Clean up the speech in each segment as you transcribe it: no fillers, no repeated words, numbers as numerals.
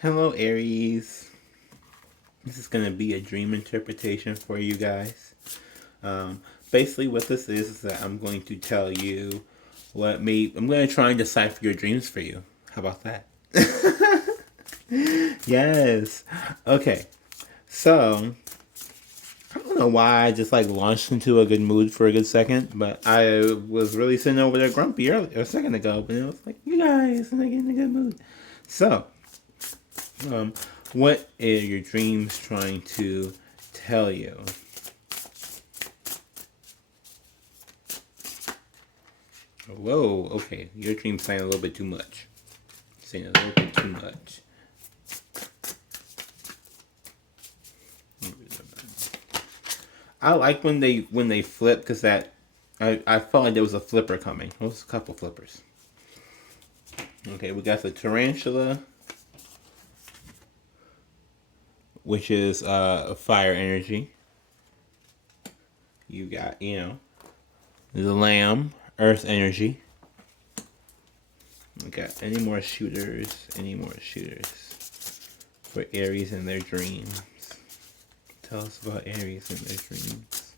Hello, Aries. This is going to be a dream interpretation for you guys. Basically, what this is that I'm going to tell you I'm going to try and decipher your dreams for you. How about that? Yes. Okay. So, I don't know why I just launched into a good mood for a good second, but I was really sitting over there grumpy a second ago, but it was like, you guys, and I get in a good mood. So, what are your dreams trying to tell you? Whoa, okay. Your dream's saying a little bit too much. Saying a little bit too much. I like when they flip, because I felt like there was a flipper coming. There was a couple flippers. Okay, we got the tarantula, which is fire energy. You got, the lamb, earth energy. Okay, any more shooters? Any more shooters for Aries and their dreams? Tell us about Aries and their dreams.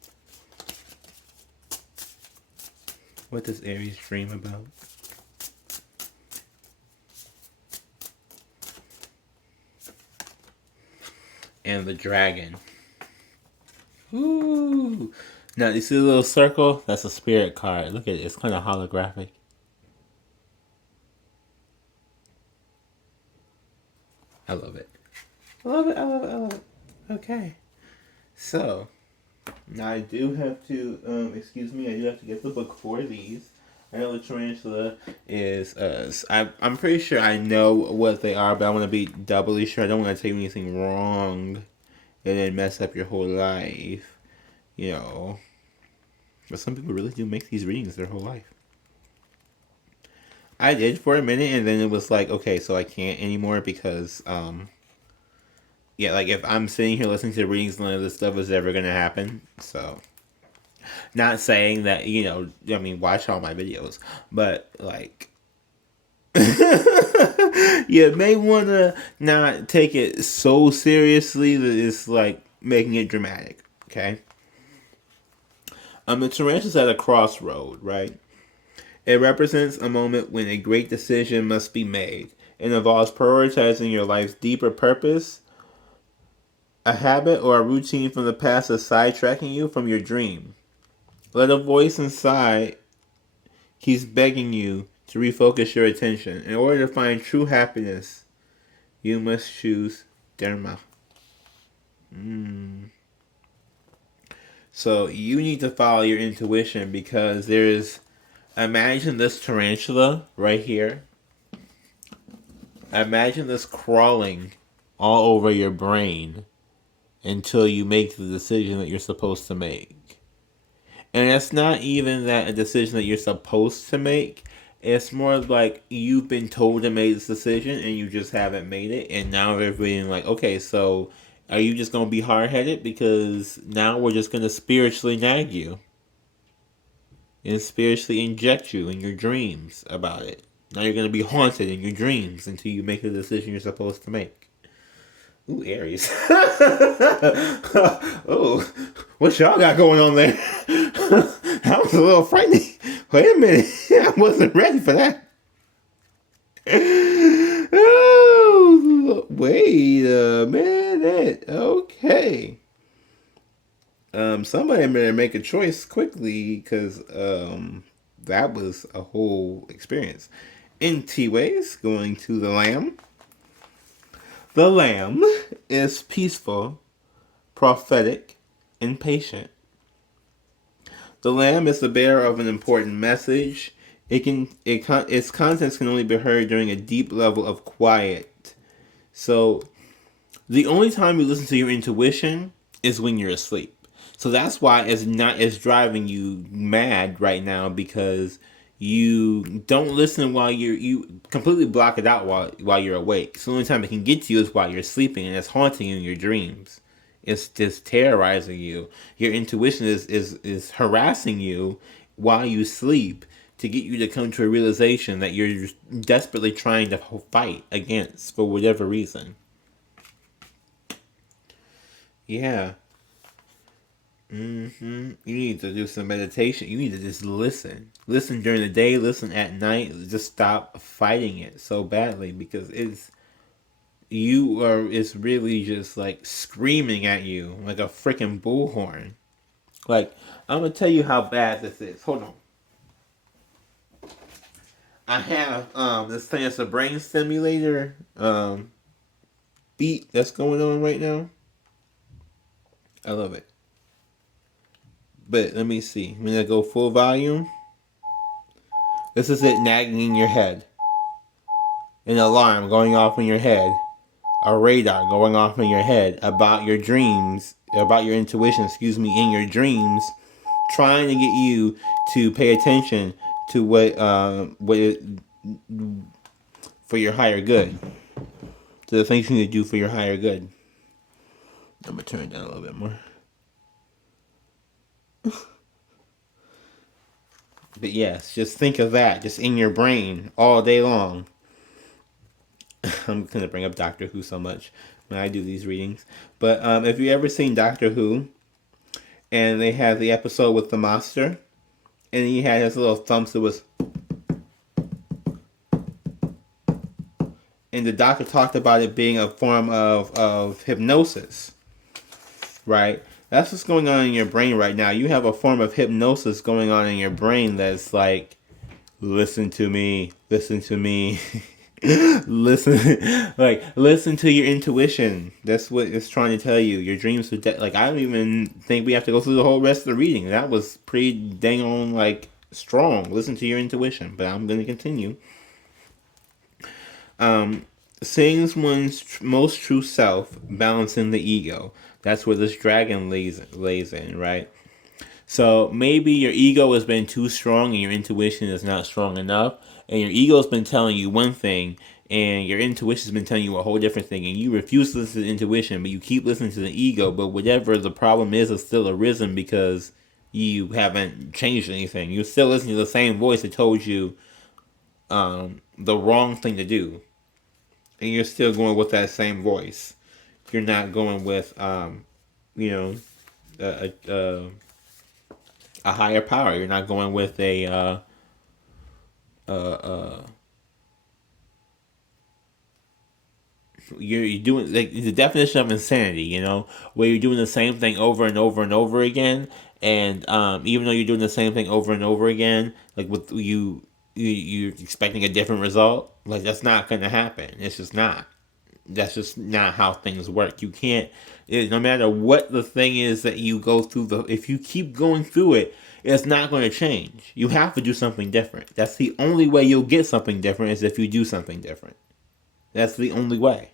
What does Aries dream about? And the dragon. Ooh! Now, you see the little circle? That's a spirit card. Look at it. It's kind of holographic. I love it. I love it. I love it. I love it. Okay. So, now I do have to, excuse me, I do have to get the book for these. I know the tarantula is, I'm pretty sure I know what they are, but I want to be doubly sure. I don't want to tell you anything wrong and then mess up your whole life, But some people really do make these readings their whole life. I did for a minute, and then it was like, okay, so I can't anymore because, if I'm sitting here listening to readings, none of this stuff is ever going to happen. So, not saying that, watch all my videos, but, you may want to not take it so seriously that it's, making it dramatic, okay? The tarantula's at a crossroad, right? It represents a moment when a great decision must be made. It involves prioritizing your life's deeper purpose. A habit or a routine from the past is sidetracking you from your dream. Let a voice inside keeps begging you to refocus your attention. In order to find true happiness, you must choose Dharma. So you need to follow your intuition, because imagine this tarantula right here. Imagine this crawling all over your brain until you make the decision that you're supposed to make. And it's not even that a decision that you're supposed to make. It's more like you've been told to make this decision and you just haven't made it. And now they're being like, okay, so are you just going to be hard-headed? Because now we're just going to spiritually nag you. And spiritually inject you in your dreams about it. Now you're going to be haunted in your dreams until you make the decision you're supposed to make. Ooh, Aries. Oh, what y'all got going on there? That was a little frightening. Wait a minute. I wasn't ready for that. Oh, wait a minute. Okay. Somebody better make a choice quickly, because that was a whole experience. In T-Ways, going to the Lamb. The Lamb is peaceful, prophetic, and patient. The Lamb is the bearer of an important message. Its contents can only be heard during a deep level of quiet. So, the only time you listen to your intuition is when you're asleep. So that's why it's driving you mad right now, because you don't listen while you completely block it out while you're awake. So the only time it can get to you is while you're sleeping, and it's haunting you in your dreams. It's just terrorizing you. Your intuition is harassing you while you sleep to get you to come to a realization that you're desperately trying to fight against for whatever reason. Yeah. You need to do some meditation. You need to just listen. Listen during the day, listen at night. Just stop fighting it so badly, because it's really just like screaming at you like a freaking bullhorn. Like, I'm gonna tell you how bad this is. Hold on. I have this thing that's a brain stimulator beat that's going on right now. I love it. But let me see. I'm gonna go full volume. This is it nagging in your head. An alarm going off in your head. A radar going off in your head about your dreams, about your intuition, in your dreams, trying to get you to pay attention to for your higher good, to the things you need to do for your higher good. I'm gonna turn it down a little bit more. But yes, just think of that, just in your brain all day long. I'm gonna bring up Doctor Who so much when I do these readings. But if you ever seen Doctor Who, and they had the episode with the master, and he had his little thumps that was, and the doctor talked about it being a form of hypnosis, right? That's what's going on in your brain right now. You have a form of hypnosis going on in your brain that's like, listen to me, listen to me. listen to your intuition. That's what it's trying to tell you. Your dreams are like, I don't even think we have to go through the whole rest of the reading. That was pretty dang on like strong. Listen to your intuition. But I'm going to continue. Seeing one's most true self, balancing the ego. That's where this dragon lays in, right? So maybe your ego has been too strong and your intuition is not strong enough. And your ego's been telling you one thing and your intuition's been telling you a whole different thing. And you refuse to listen to the intuition, but you keep listening to the ego. But whatever the problem is still arisen because you haven't changed anything. You're still listening to the same voice that told you the wrong thing to do. And you're still going with that same voice. You're not going with, a higher power. You're not going with you're doing like the definition of insanity, where you're doing the same thing over and over and over again, and even though you're doing the same thing over and over again, like with you're expecting a different result, like that's not going to happen. It's just not. That's just not how things work. You can't. No matter what the thing is that you go through, if you keep going through it, it's not going to change. You have to do something different. That's the only way you'll get something different, is if you do something different. That's the only way.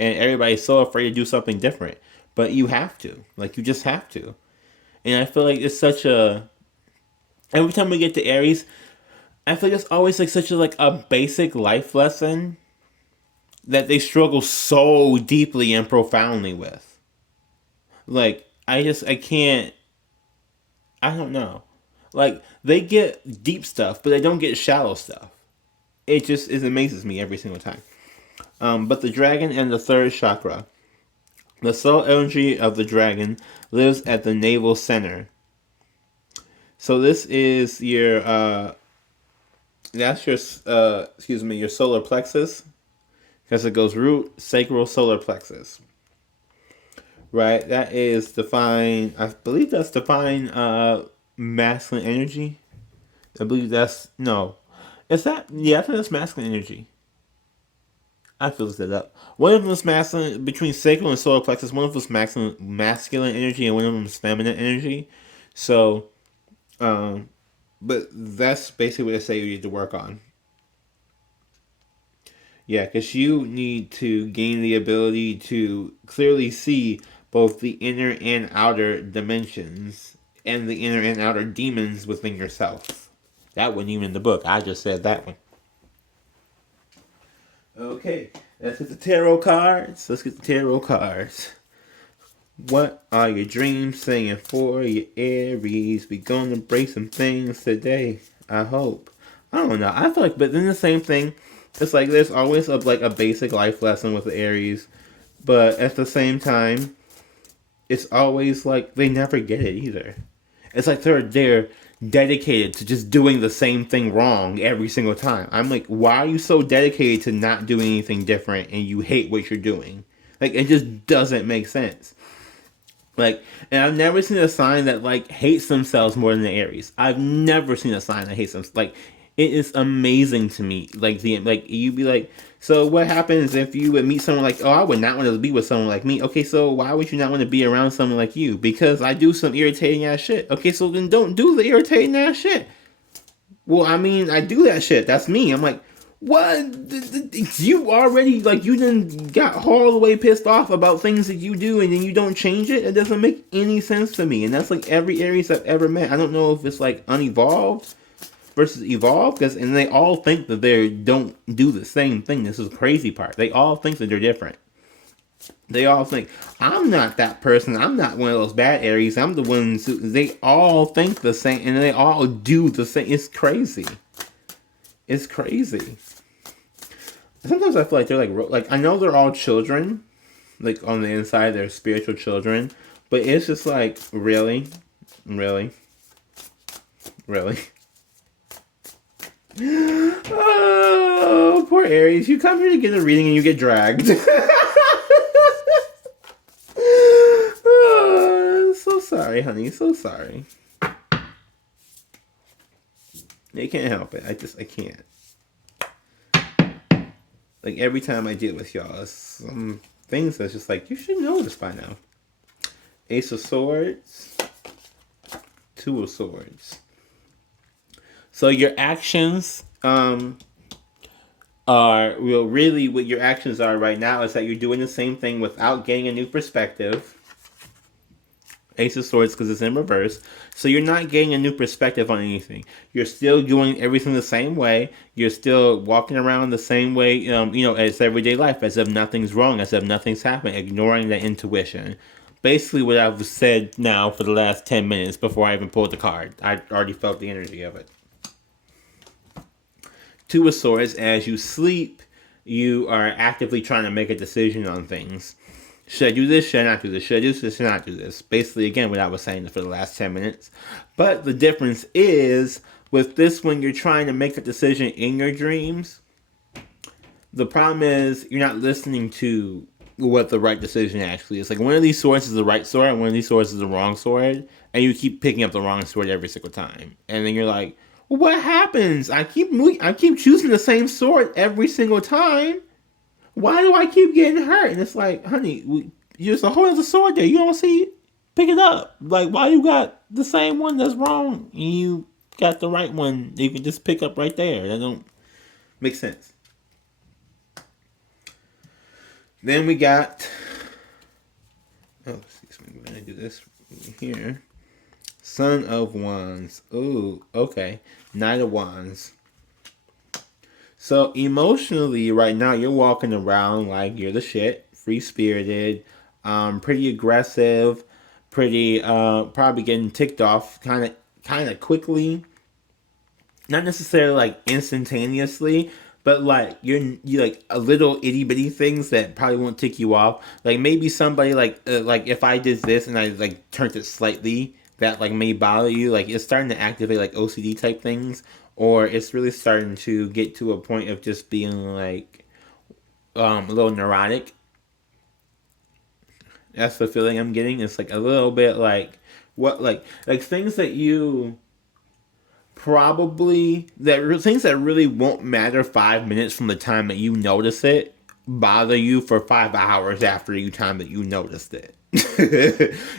And everybody's so afraid to do something different, but you have to. Like, you just have to. And I feel like it's such a. Every time we get to Aries, I feel like it's always like such a basic life lesson that they struggle so deeply and profoundly with. Like, I can't. I don't know. Like, they get deep stuff, but they don't get shallow stuff. It amazes me every single time. But the dragon and the third chakra. The soul energy of the dragon lives at the navel center. So this is your that's your your solar plexus, because it goes root, sacral, solar plexus. Right? That is divine. I believe that's divine masculine energy. I believe that's no. Is that I think that's masculine energy. I have to look that up. One of them is masculine between sacral and solar plexus. One of them is masculine energy, and one of them is feminine energy. So, but that's basically what I say you need to work on. Yeah, because you need to gain the ability to clearly see both the inner and outer dimensions and the inner and outer demons within yourself. That wasn't even in the book. I just said that one. Okay, let's get the tarot cards. What are your dreams saying for your Aries? We gonna break some things today, I hope. I don't know. I feel like, but then the same thing, it's like there's always like a basic life lesson with the Aries, but at the same time, it's always like they never get it either. It's like they're dedicated to just doing the same thing wrong every single time. I'm like, why are you so dedicated to not doing anything different and you hate what you're doing? Like, it just doesn't make sense. Like, and I've never seen a sign that like hates themselves more than the Aries. I've never seen a sign that hates them. Like, it is amazing to me. Like you'd be like, so what happens if you would meet someone like, oh, I would not want to be with someone like me. Okay, so why would you not want to be around someone like you? Because I do some irritating ass shit. Okay, so then don't do the irritating ass shit. Well, I mean, I do that shit. That's me. I'm like, what? You already, like, you done got all the way pissed off about things that you do and then you don't change it? It doesn't make any sense to me. And that's like every Aries I've ever met. I don't know if it's like unevolved versus evolved, and they all think that they don't do the same thing. This is the crazy part. They all think that they're different. They all think, I'm not that person. I'm not one of those bad Aries. I'm the ones who, they all think the same, and they all do the same. It's crazy. It's crazy. Sometimes I feel like they're like I know they're all children, like on the inside they're spiritual children, but it's just like, really? Oh, poor Aries. You come here to get a reading and you get dragged. Oh, so sorry, honey. So sorry. I can't help it. I can't. Like, every time I deal with y'all, some things that's just like, you should know this by now. Ace of Swords. Two of Swords. So your actions are, well, really what your actions are right now is that you're doing the same thing without getting a new perspective. Ace of Swords, because it's in reverse. So you're not getting a new perspective on anything. You're still doing everything the same way. You're still walking around the same way, as everyday life, as if nothing's wrong, as if nothing's happening, ignoring the intuition. Basically what I've said now for the last 10 minutes before I even pulled the card. I already felt the energy of it. Two of Swords, as you sleep, you are actively trying to make a decision on things. Should I do this? Should I not do this? Should I do this? Should I not do this? Basically, again, what I was saying for the last 10 minutes. But the difference is, with this one, you're trying to make a decision in your dreams. The problem is, you're not listening to what the right decision actually is. Like, one of these swords is the right sword, and one of these swords is the wrong sword. And you keep picking up the wrong sword every single time. And then you're like, well, what happens? I keep choosing the same sword every single time. Why do I keep getting hurt? And it's like, honey, there's a whole other sword there. You don't see it? Pick it up. Like, why you got the same one that's wrong and you got the right one you can just pick up right there? That don't make sense. Then we got, excuse me, we're going to do this here. Son of Wands. Ooh, okay. Knight of Wands. So emotionally, right now, you're walking around like you're the shit, free-spirited, pretty aggressive, pretty probably getting ticked off kind of quickly. Not necessarily like instantaneously, but like you like a little itty bitty things that probably won't tick you off. Like maybe somebody like if I did this and I like turned it slightly, that like may bother you. Like it's starting to activate like OCD type things. Or it's really starting to get to a point of just being like a little neurotic. That's the feeling I'm getting. It's like a little bit like things that you probably things that really won't matter 5 minutes from the time that you notice it bother you for 5 hours after the time that you noticed it.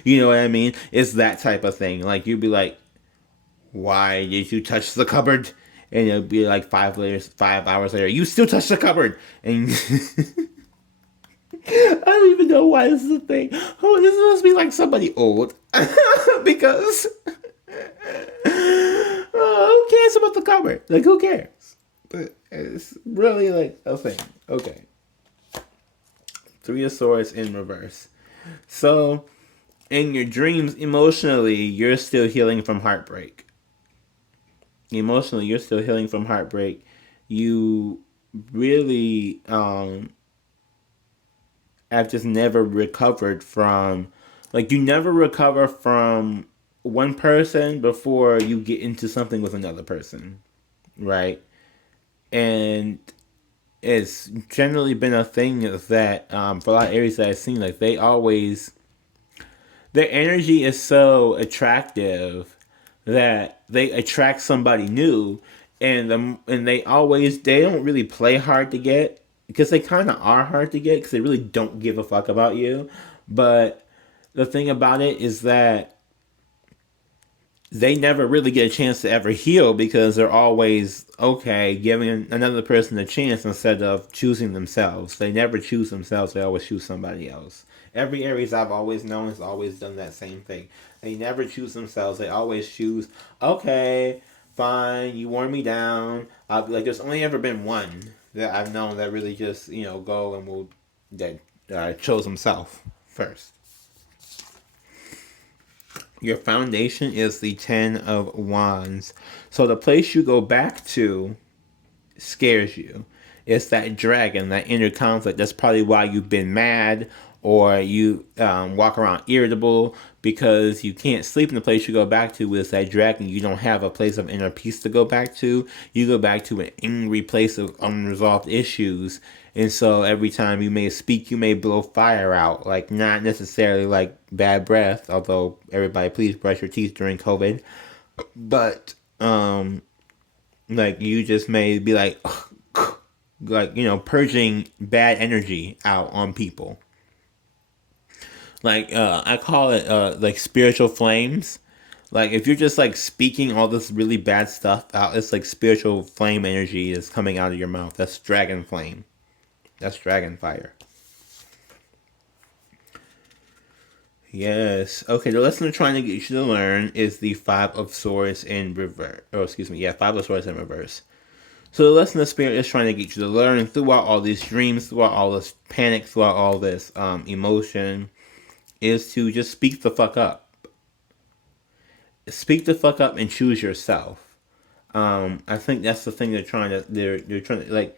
You know what I mean? It's that type of thing. Like you'd be like, why did you touch the cupboard? And it'll be like 5 hours later, you still touch the cupboard. And I don't even know why this is a thing. Oh, this must be like somebody old. Because who cares about the cupboard? Like, who cares? But it's really like a thing. Okay. Three of Swords in reverse. So in your dreams, emotionally, you're still healing from heartbreak. Emotionally, you're still healing from heartbreak. You really have just never recovered from, like, you never recover from one person before you get into something with another person, right? And it's generally been a thing that for a lot of Aries that I've seen, like, they always, their energy is so attractive that they attract somebody new, and they don't really play hard to get, because they kind of are hard to get because they really don't give a fuck about you. But the thing about it is that they never really get a chance to ever heal because they're always okay giving another person a chance instead of choosing themselves. They never choose themselves, they always choose somebody else. Every Aries I've always known has always done that same thing. They never choose themselves, they always choose, okay, fine, you wore me down. I'll be like, there's only ever been one that I've known that really just, go and will, that chose himself first. Your foundation is the Ten of Wands. So the place you go back to scares you. It's that dragon, that inner conflict. That's probably why you've been mad, or you walk around irritable, because you can't sleep in the place you go back to with that dragon. You don't have a place of inner peace to go back to. You go back to an angry place of unresolved issues. And so every time you may speak, you may blow fire out. Like, not necessarily like bad breath, although everybody please brush your teeth during COVID. But, like, you just may be like, purging bad energy out on people. Like, I call it, like, spiritual flames. Like, if you're just, like, speaking all this really bad stuff out, it's like spiritual flame energy is coming out of your mouth. That's dragon flame. That's dragon fire. Yes. Okay, the lesson I'm trying to get you to learn is the Five of Swords in reverse. Oh, excuse me. Yeah, Five of Swords in reverse. So the lesson the Spirit is trying to get you to learn throughout all these dreams, throughout all this panic, throughout all this emotion, is to just speak the fuck up. Speak the fuck up and choose yourself. I think that's the thing they're trying to, like,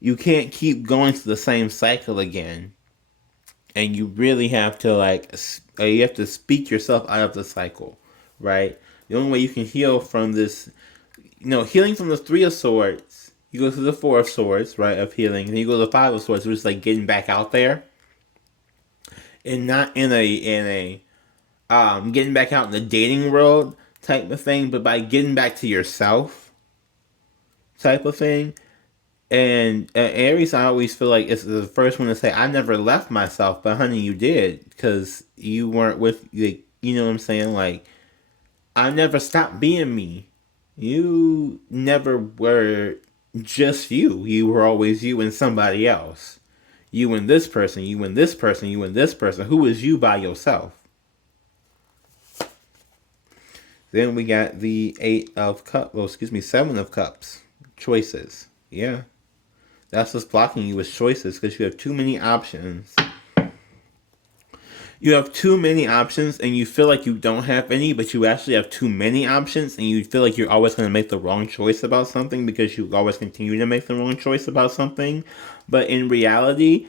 you can't keep going through the same cycle again. And you really have to, like, you have to speak yourself out of the cycle, right? The only way you can heal from this, healing from the Three of Swords, you go through the Four of Swords, right, of healing, and you go to the Five of Swords, which is like getting back out there, and not in a getting back out in the dating world type of thing, but by getting back to yourself type of thing. And Aries, I always feel like it's the first one to say, I never left myself, but honey, you did, because you weren't with, like, you know what I'm saying? Like, I never stopped being me. You never were just you. You were always you and somebody else. You and this person, you and this person, you and this person. Who is you by yourself? Then we got the Seven of Cups. Choices. Yeah. That's what's blocking you with choices, because you have too many options. You have too many options, and you feel like you don't have any, but you actually have too many options, and you feel like you're always going to make the wrong choice about something because you always continue to make the wrong choice about something. But in reality,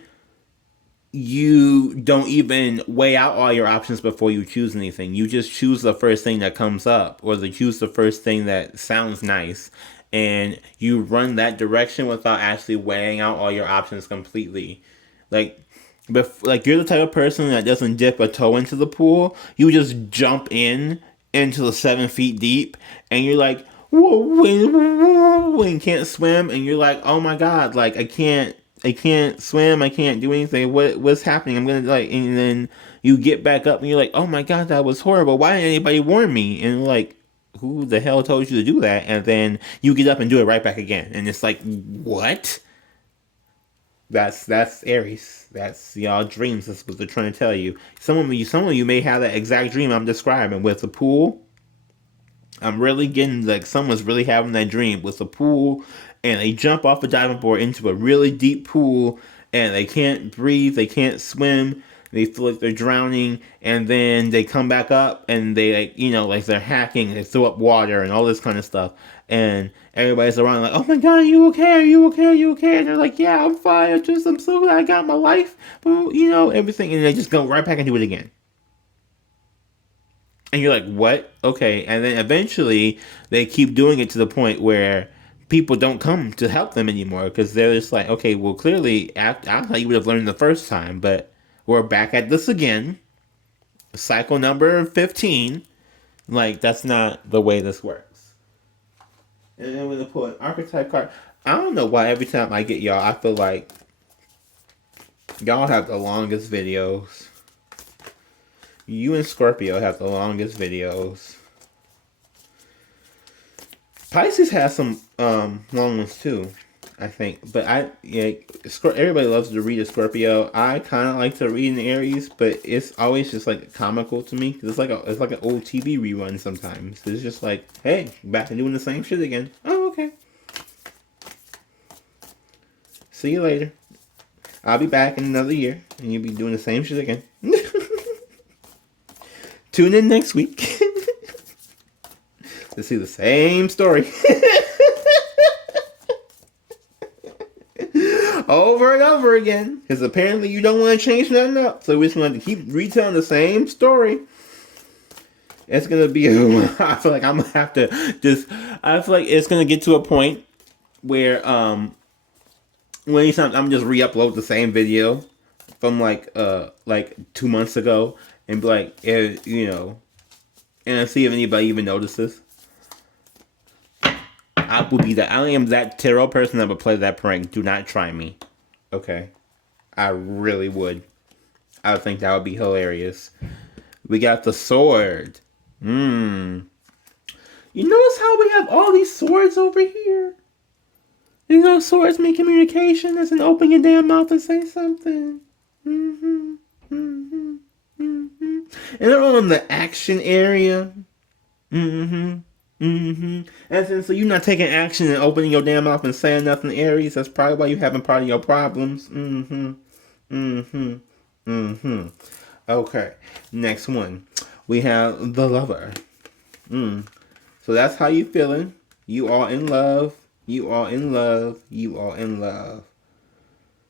you don't even weigh out all your options before you choose anything. You just choose the first thing that comes up, or choose the first thing that sounds nice, and you run that direction without actually weighing out all your options completely. Like, you're the type of person that doesn't dip a toe into the pool. You just jump into the 7 feet deep, and you're like, whoa, and can't swim, and you're like, oh my god, like, I can't swim, I can't do anything. What's happening? I'm gonna, like, and then you get back up and you're like, oh my god, that was horrible. Why didn't anybody warn me? And like, who the hell told you to do that? And then you get up and do it right back again. And it's like, what? That's Aries. That's y'all dreams. That's what they're trying to tell you. Some of you may have that exact dream I'm describing with the pool. I'm really getting, like, someone's really having that dream with the pool, and they jump off a diving board into a really deep pool, and they can't breathe, they can't swim, they feel like they're drowning, and then they come back up and they, like, you know, like they're hacking, they throw up water and all this kind of stuff, and everybody's around like, oh my god, are you okay, are you okay, are you okay? And they're like, yeah, I'm fine, I'm so glad I got my life, but, you know, everything, and they just go right back and do it again. And you're like, what? Okay. And then eventually they keep doing it to the point where people don't come to help them anymore, because they're just like, okay, well, clearly, I thought you would have learned the first time, but we're back at this again. Cycle number 15. Like, that's not the way this works. And then we're going to pull an archetype card. I don't know why every time I get y'all, I feel like y'all have the longest videos. You and Scorpio have the longest videos. Pisces has some long ones too, I think. But everybody loves to read a Scorpio. I kind of like to read an Aries, but it's always just like comical to me, because it's like an old TV rerun sometimes. It's just like, hey, back and doing the same shit again. Oh, okay. See you later. I'll be back in another year, and you'll be doing the same shit again. Tune in next week to see the same story over and over again, because apparently you don't want to change nothing up, so we're just going to keep retelling the same story. It's going to be I feel like I'm going to have to I feel like it's going to get to a point where anytime I'm just re-upload the same video from like 2 months ago, and be like, you know, and see if anybody even notices. I am that tarot person that would play that prank. Do not try me. Okay? I really would. I would think that would be hilarious. We got the sword. You notice how we have all these swords over here? You know, swords mean communication. Doesn't open your damn mouth and say something. And they're all in the action area. And then, so you're not taking action and opening your damn mouth and saying nothing, Aries. That's probably why you're having part of your problems. Okay. Next one. We have the lover. So that's how you feeling. You are in love. You are in love. You are in love.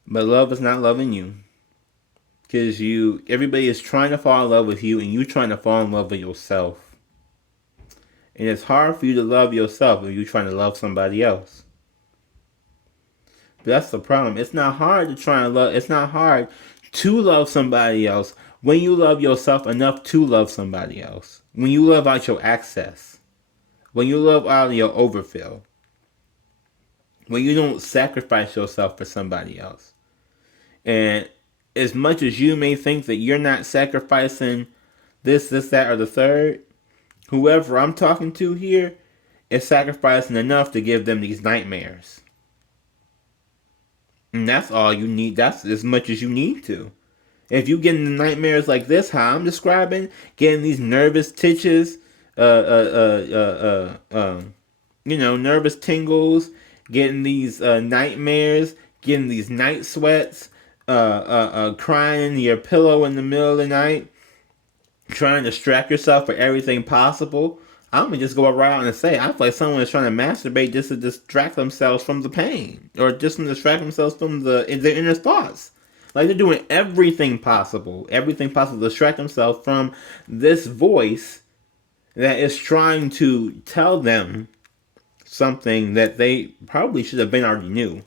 But love is not loving you. Because everybody is trying to fall in love with you, and you're trying to fall in love with yourself. And it's hard for you to love yourself if you're trying to love somebody else. But that's the problem. It's not hard to love somebody else when you love yourself enough to love somebody else. When you love out your excess. When you love out your overfill. When you don't sacrifice yourself for somebody else. And as much as you may think that you're not sacrificing this, that, or the third, whoever I'm talking to here is sacrificing enough to give them these nightmares. And that's all you need. That's as much as you need to. If you getting the nightmares like this, how I'm describing, getting these nervous twitches, nervous tingles, getting these nightmares, getting these night sweats, crying in your pillow in the middle of the night, trying to distract yourself for everything possible. I'm gonna just go around and say, I feel like someone is trying to masturbate just to distract themselves from the pain, or just to distract themselves from their inner thoughts. Like, they're doing everything possible to distract themselves from this voice that is trying to tell them something that they probably should have been already knew.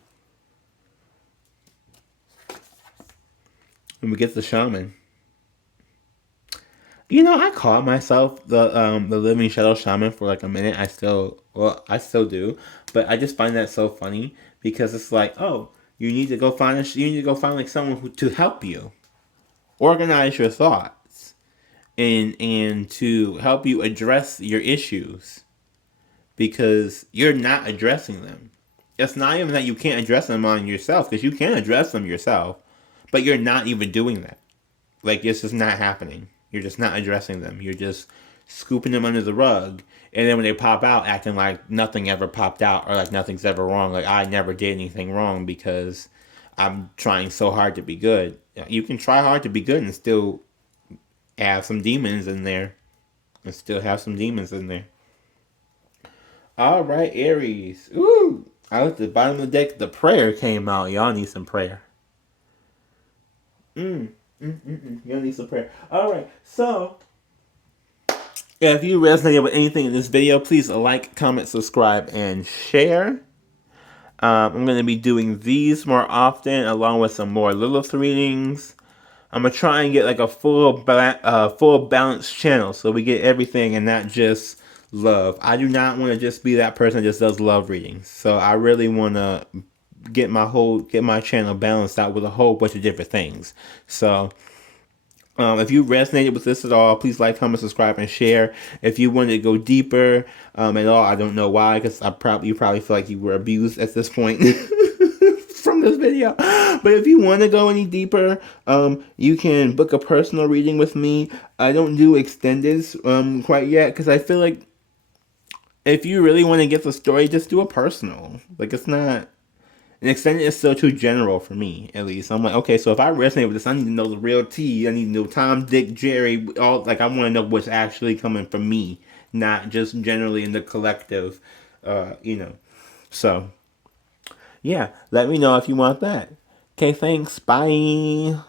And we get the shaman. You know, I call myself the living shadow shaman for like a minute. I still do, but I just find that so funny, because it's like, oh, you need to go find like someone to help you organize your thoughts and to help you address your issues, because you're not addressing them. It's not even that you can't address them on yourself, because you can address them yourself, but you're not even doing that. Like, it's just not happening. You're just not addressing them. You're just scooping them under the rug. And then when they pop out, acting like nothing ever popped out, or like nothing's ever wrong. Like, I never did anything wrong because I'm trying so hard to be good. You can try hard to be good and still have some demons in there. And still have some demons in there. All right, Aries. Ooh, I looked at the bottom of the deck. The prayer came out. Y'all need some prayer. Y'all need some prayer. All right, so if you resonated with anything in this video, please like, comment, subscribe, and share. I'm going to be doing these more often, along with some more Lilith readings. I'm gonna try and get like a full balanced channel, so we get everything and not just love. I do not want to just be that person that just does love readings. So I really want to get my channel balanced out with a whole bunch of different things. So if you resonated with this at all, please like, comment, subscribe, and share. If you want to go deeper at all, I don't know why, because you probably feel like you were abused at this point from this video. But if you want to go any deeper, you can book a personal reading with me. I don't do extendeds quite yet, because I feel like if you really want to get the story, just do a personal. Like, it's not... An extended is still too general for me, at least. I'm like, okay, so if I resonate with this, I need to know the real tea. I need to know Tom, Dick, Jerry. All like, I want to know what's actually coming from me, not just generally in the collective, So, yeah, let me know if you want that. Okay, thanks. Bye.